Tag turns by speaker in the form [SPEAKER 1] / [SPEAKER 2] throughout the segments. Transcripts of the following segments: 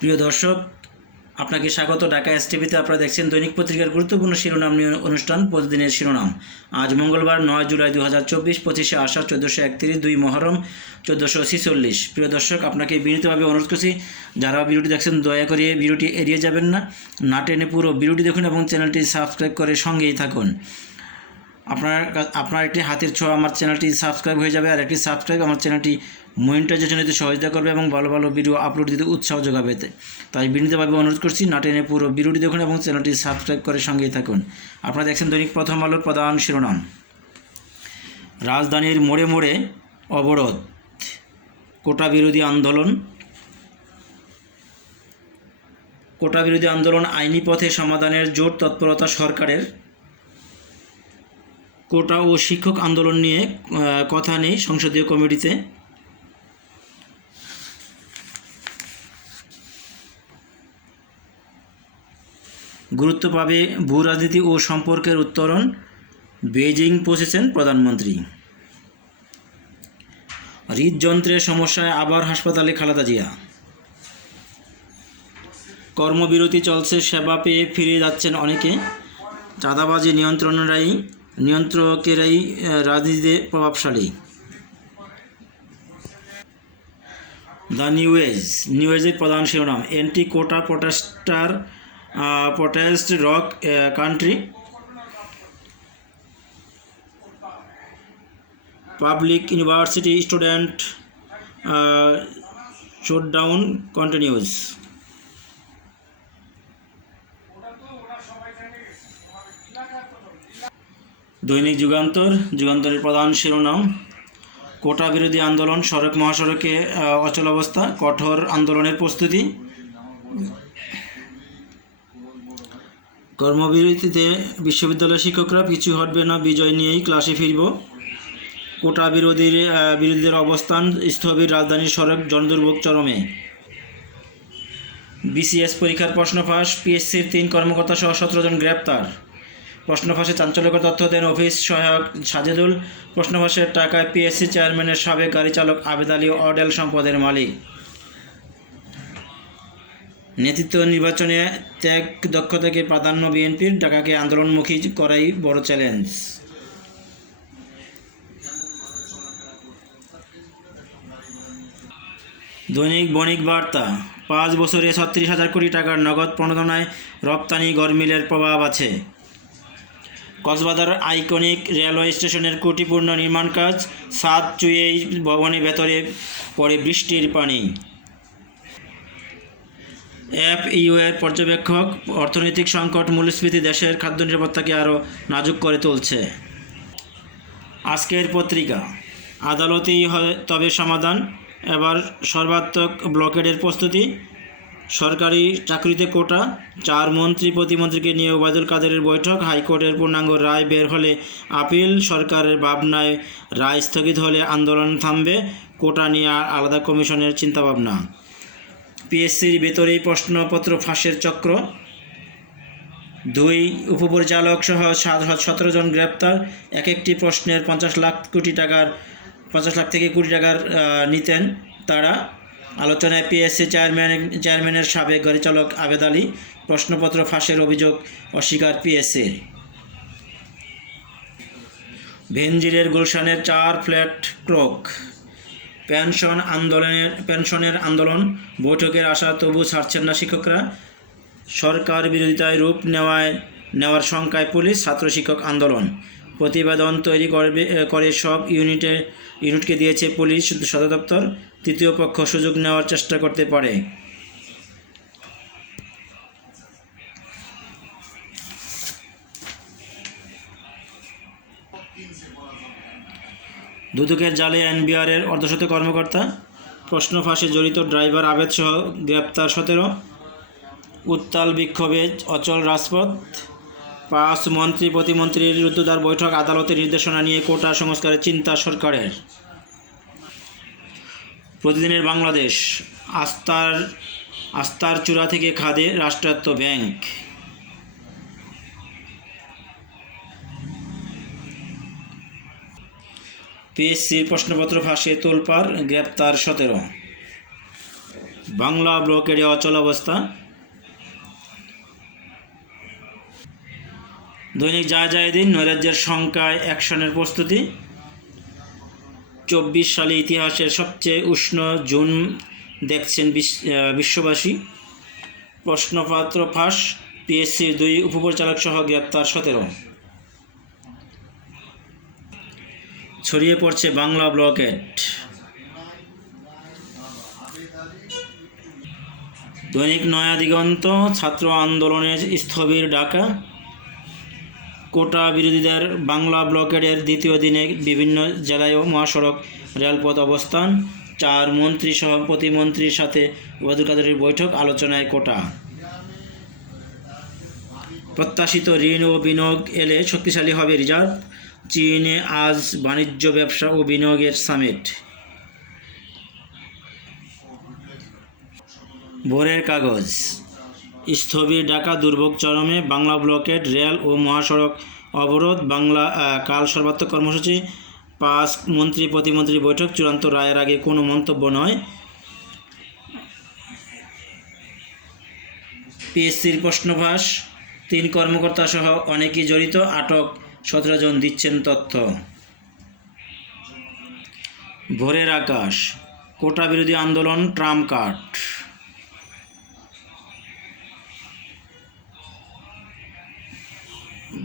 [SPEAKER 1] প্রিয় দর্শক, আপনাকে স্বাগত। ঢাকা এস টিভিতে আপনারা দেখছেন দৈনিক পত্রিকার গুরুত্বপূর্ণ শিরোনাম নিয়ে অনুষ্ঠান, প্রতিদিনের শিরোনাম। আজ মঙ্গলবার নয় জুলাই দু হাজার চব্বিশ, পঁচিশে আষাঢ়, চোদ্দোশো একত্রিশ, দুই মহরম, চোদ্দোশো ছিচল্লিশ। প্রিয় দর্শক, আপনাকে বিনীতভাবে অনুরোধ করছি, যারা ভিডিওটি দেখছেন, দয়া করে ভিডিওটি এড়িয়ে যাবেন না। না টেনে পুরো ভিডিওটি দেখুন এবং চ্যানেলটি সাবস্ক্রাইব করে সঙ্গেই থাকুন। আপনার আপনার একটি হাতের ছোঁয়া আমার চ্যানেলটি সাবস্ক্রাইব হয়ে যাবে, আর একটি সাবস্ক্রাইব আমার চ্যানেলটি মনিটাইজেশন সহযোগিতা করবে এবং ভালো ভালো ভিডিও আপলোড দিতে উৎসাহ যোগাবে। তাই বিনীতভাবে অনুরোধ করছি, না টেনে পুরো ভিডিওটি দেখুন এবং চ্যানেলটি সাবস্ক্রাইব করে সঙ্গেই থাকুন। আপনারা দেখছেন দৈনিক প্রথম আলোর প্রধান শিরোনাম। রাজধানীর মোড়ে মোড়ে অবরোধ, কোটা বিরোধী আন্দোলন। কোটা বিরোধী আন্দোলন আইনি পথে সমাধানের জোর তৎপরতা সরকারের। কোটা ও শিক্ষক আন্দোলন নিয়ে কথা নেই সংসদীয় কমিটিতে। গুরুত্ব পাবে ভূ রাজনীতি ও সম্পর্কের উত্তরণ বেজিং পৌঁছেছেন প্রধানমন্ত্রী। হৃদযন্ত্রের সমস্যায় আবার হাসপাতালে খালেদা জিয়া। কর্মবিরতি চলছে, সেবা পেয়ে ফিরে যাচ্ছেন অনেকে। চাঁদাবাজি নিয়ন্ত্রণেরাই, নিয়ন্ত্রকেরাই রাজনীতিতে প্রভাবশালী। দ্য নিউজ নিউজের প্রধান শিরোনাম, anti quota protester protest rock country public university student showdown continues দৈনিক যুগান্তর, যুগান্তরের প্রধান শিরোনাম, কোটা বিরোধী আন্দোলন, সড়ক মহাসড়কে অচলাবস্থা, কঠোর আন্দোলনের প্রস্তুতি। কর্মবিরতিতে বিশ্ববিদ্যালয়ের শিক্ষকরা পিছু হটবে না, বিজয় নিয়েই ক্লাসে ফিরব। কোটা বিরোধীর বিরোধীদের অবস্থান স্থবির রাজধানীর সড়ক জনদুর্ভোগ চরমে। বিসিএস পরীক্ষার প্রশ্ন ফাঁস, পিএসসির তিন কর্মকর্তা সহ সতেরো জন গ্রেপ্তার। প্রশ্নফাঁসে চাঞ্চল্যকর তথ্য দেন অফিস সহায়ক সাজেদুল। প্রশ্নফাঁসের টাকায় পিএসসি চেয়ারম্যানের সাবেক গাড়ি চালক আবেদ আলী অডেল সম্পদের মালিক। নেতৃত্ব নির্বাচনে ত্যাগ, দক্ষতাকে প্রাধান্য বিএনপির ঢাকাকে আন্দোলনমুখী করাই বড় চ্যালেঞ্জ। দৈনিক বণিক বার্তা, পাঁচ বছরে ছত্রিশ হাজার কোটি টাকার নগদ প্রণোদনায় রপ্তানি গরমিলের প্রভাব আছে। কক্সবাজার আইকনিক রেলওয়ে স্টেশনের ত্রুটিপূর্ণ নির্মাণ কাজ, সাত চুয়েই ভবনের ভেতরে পড়ে বৃষ্টির পানি। এফ এর পর্যবেক্ষক অর্থনৈতিক সংকট, মূল্যস্ফীতি দেশের খাদ্য নিরাপত্তাকে আরও নাজুক করে তুলছে। আজকের পত্রিকা, আদালতেই হয় তবে সমাধান, এবার সর্বাত্মক ব্লকেডের প্রস্তুতি। সরকারি চাকরিতে কোটা, চার মন্ত্রী প্রতিমন্ত্রীকে নিয়ে ওবায়দুল কাদেরের বৈঠক, হাইকোর্টের পূর্ণাঙ্গ রায় বের হলে আপিল, সরকারের ভাবনায় রায় স্থগিত হলে আন্দোলন থামবে, কোটা নিয়ে আলাদা কমিশনের চিন্তাভাবনা। পিএসসির ভেতরেই প্রশ্নপত্র ফাঁসের চক্র। দুই, উপপরিচালক সহ সাত সতেরো জন গ্রেপ্তার। এক একটি প্রশ্নের পঞ্চাশ লাখ কোটি টাকার পঞ্চাশ লাখ থেকে কোটি টাকার নিতেন তারা। আলোচনায় পিএসসি চেয়ারম্যান, চেয়ারম্যানের সাবেক গাড়ি চালক আবেদ আলী প্রশ্নপত্র ফাঁসের অভিযোগ অস্বীকার পিএসসির। ভেনজিরের গুলশানের চার ফ্ল্যাট ক্রোক। পেনশন আন্দোলনের, পেনশনের আন্দোলন, বৈঠকের আশা তবু ছাড়ছেন না শিক্ষকরা। সরকার বিরোধিতায় রূপ নেওয়ায়, নেওয়ার শঙ্কায় পুলিশ ছাত্র শিক্ষক আন্দোলন। প্রতিবেদন তৈরি করবে, করে সব ইউনিটে, ইউনিটকে দিয়েছে পুলিশ সদর দপ্তর। তৃতীয় পক্ষ সুযোগ নেওয়ার চেষ্টা করতে পারে। দুদকের জালে এনবিআরের অর্ধশত কর্মকর্তা, প্রশ্ন ফাঁসে জড়িত ড্রাইভার আবেদ সহ গ্রেপ্তার সতেরো, উত্তাল বিক্ষোভে অচল রাজপথ, পাঁচ মন্ত্রী প্রতিমন্ত্রীর রুদ্ধদ্বার বৈঠক আদালতের নির্দেশনা নিয়ে কোটা সংস্কারের চিন্তা সরকারের। প্রতিদিনের বাংলাদেশ, আস্তার আস্তার চূড়া থেকে খাদে রাষ্ট্রায়ত্ত ব্যাংক। পিএসসির প্রশ্নপত্র ফাঁসে তোলপাড় গ্রেপ্তার সতেরো। বাংলা ব্লকের অচল অবস্থা। দৈনিক যা যায় দিন নৈরাজ্যের সংখ্যায় অ্যাকশনের প্রস্তুতি। চব্বিশ সালে ইতিহাসের সবচেয়ে উষ্ণ জুন দেখছেন বিশ্ব- বিশ্ববাসী। প্রশ্নপত্র ফাঁস, পিএসসির দুই উপপরিচালক সহ গ্রেপ্তার সতেরো। ছড়িয়ে পড়ছে বাংলা ব্লকেট। দৈনিক নয়া দিগন্ত, ছাত্র আন্দোলনের স্থবির ডাকা। কোটা বিরোধীদের বাংলা ব্লকেটের দ্বিতীয় দিনে বিভিন্ন জেলায় মহাসড়ক রেলপথ অবস্থান। চার মন্ত্রী সহ প্রতিমন্ত্রীর সাথে ওবায়দুল বৈঠক, আলোচনায় কোটা। প্রত্যাশিত ঋণ ও বিনিয়োগ এলে শক্তিশালী হবে রিজার্ভ। চীনে আজ বাণিজ্য ব্যবসা ও বিনিয়োগের সামিট। ভোরের কাগজ। স্থবির ঢাকা দুর্ভোগ চরমে বাংলা ব্লকেট রেল ও মহাসড়ক অবরোধ, বাংলা কাল সর্বাত্মক কর্মসূচি, পাঁচ মন্ত্রী প্রতিমন্ত্রী বৈঠক, চূড়ান্ত রায়ের আগে কোনো মন্তব্য নয়। পিএসসির প্রশ্নভাস, তিন কর্মকর্তা সহ অনেকেই জড়িত, আটক সতেরো জন দিচ্ছেন তথ্য। ভোরের আকাশ, কোটা বিরোধী আন্দোলন, ট্রাম কার্ড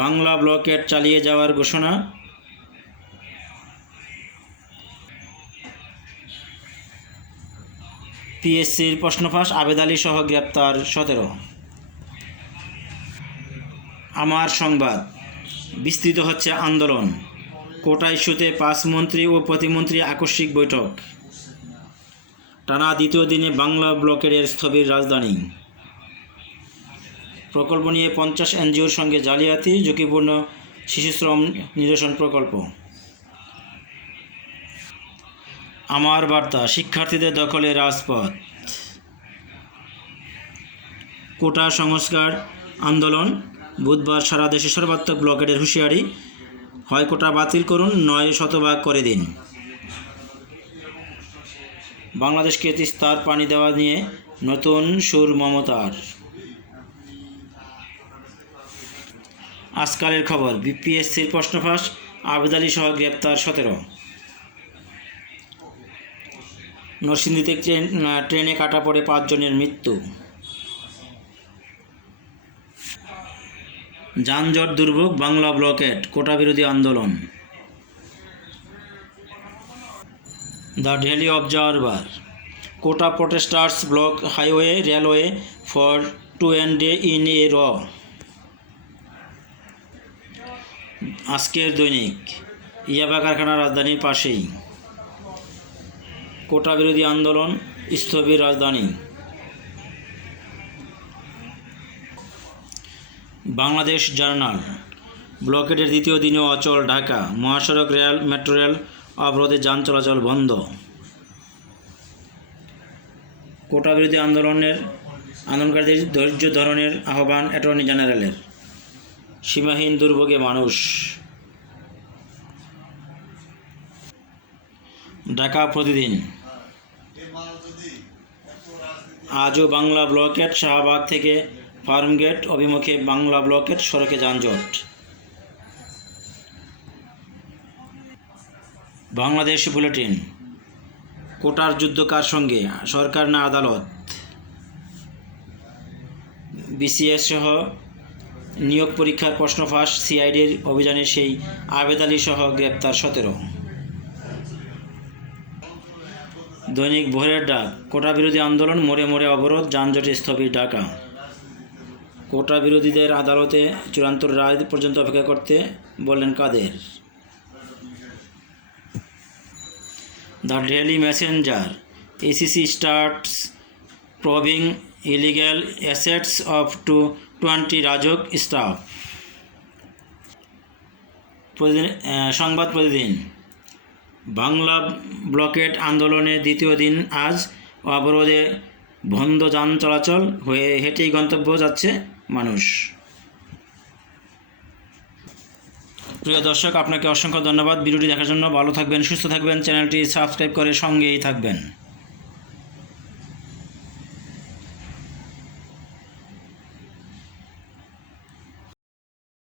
[SPEAKER 1] বাংলা ব্লকেট চালিয়ে যাওয়ার ঘোষণা। পিএসসির প্রশ্নফাঁস আবেদ আলী সহ গ্রেপ্তার সতেরো। আমার সংবাদ। বিস্তৃত হচ্ছে আন্দোলন। কোটা ইস্যুতে পাঁচ মন্ত্রী ও প্রতিমন্ত্রী আকস্মিক বৈঠক। টানা দ্বিতীয় দিনে বাংলা ব্লকের স্থবির রাজধানী। প্রকল্প নিয়ে পঞ্চাশ এনজিওর সঙ্গে জালিয়াতি, ঝুঁকিপূর্ণ শিশুশ্রম নিরসন প্রকল্প। আমার বার্তা, শিক্ষার্থীদের দখলে রাজপথ। কোটা সংস্কার আন্দোলন বুধবার সারা দেশে সর্বাত্মক ব্লকেটের হুঁশিয়ারি হয় কোটা বাতিল করুন, নয় শতভাগ করে দিন। বাংলাদেশকে তিস্তার পানি দেওয়া নিয়ে নতুন সুর মমতার। আজকালের খবর, বিপিএসসির প্রশ্নফাঁস আবেদ আলী সহ গ্রেপ্তার সতেরো। নরসিংদীতে ট্রেন ট্রেনে কাটা পড়ে পাঁচজনের মৃত্যু। যানজট দুর্ভোগ, বাংলা ব্লকেট, কোটা বিরোধী আন্দোলন। The Daily Observer, quota protesters block highway, railway for two and day in a row. আজকের দৈনিক, ইয়াবা কারখানা রাজধানীর পাশেই। কোটা বিরোধী আন্দোলন, স্থবির রাজধানী। বাংলাদেশ জার্নাল। ব্লকেটের দ্বিতীয় দিনেও অচল ঢাকা, মহাসড়ক রেল, মেট্রো রেল অবরোধে যান চলাচল বন্ধ। কোটা বিরোধী আন্দোলনের আন্দোলনকারীদের ধৈর্য ধরনের আহ্বান অ্যাটর্নি জেনারেলের। সীমাহীন দুর্ভোগে মানুষ। ঢাকা প্রতিদিন। আজও বাংলা ব্লকেট শাহবাগ থেকে ফার্মগেট অভিমুখে বাংলা ব্লকেট সড়কে যানজট। বাংলাদেশ বুলেটিন, কোটার যুদ্ধ কার সঙ্গে সরকার না আদালত। বিসিএস সহ নিয়োগ পরীক্ষার প্রশ্ন ফাঁস সিআইডির অভিযানে সেই আবেদ আলী সহ গ্রেপ্তার সতেরো। দৈনিক ভোরের ডাক, কোটা বিরোধী আন্দোলন, মোড়ে মোড়ে অবরোধ, যানজটে স্থবির ঢাকা। কোটা বিরোধীদের আদালতে চূড়ান্ত রায় পর্যন্ত অপেক্ষা করতে বললেন Quader? The Daily Messenger, ACC starts, probing illegal assets of two twenty RAJUK staff. Sangbad Pratidin. Bangla blockade আন্দোলনের দ্বিতীয় দিন আজ অবরোধে বন্ধ যান চলাচল হয়ে হেঁটেই গন্তব্য যাচ্ছে মানুষ। প্রিয় দর্শক, আপনাকে অসংখ্য ধন্যবাদ। ভিডিওটি দেখার জন্য ভালো থাকবেন, সুস্থ থাকবেন। চ্যানেলটি সাবস্ক্রাইব করে সঙ্গেই থাকবেন।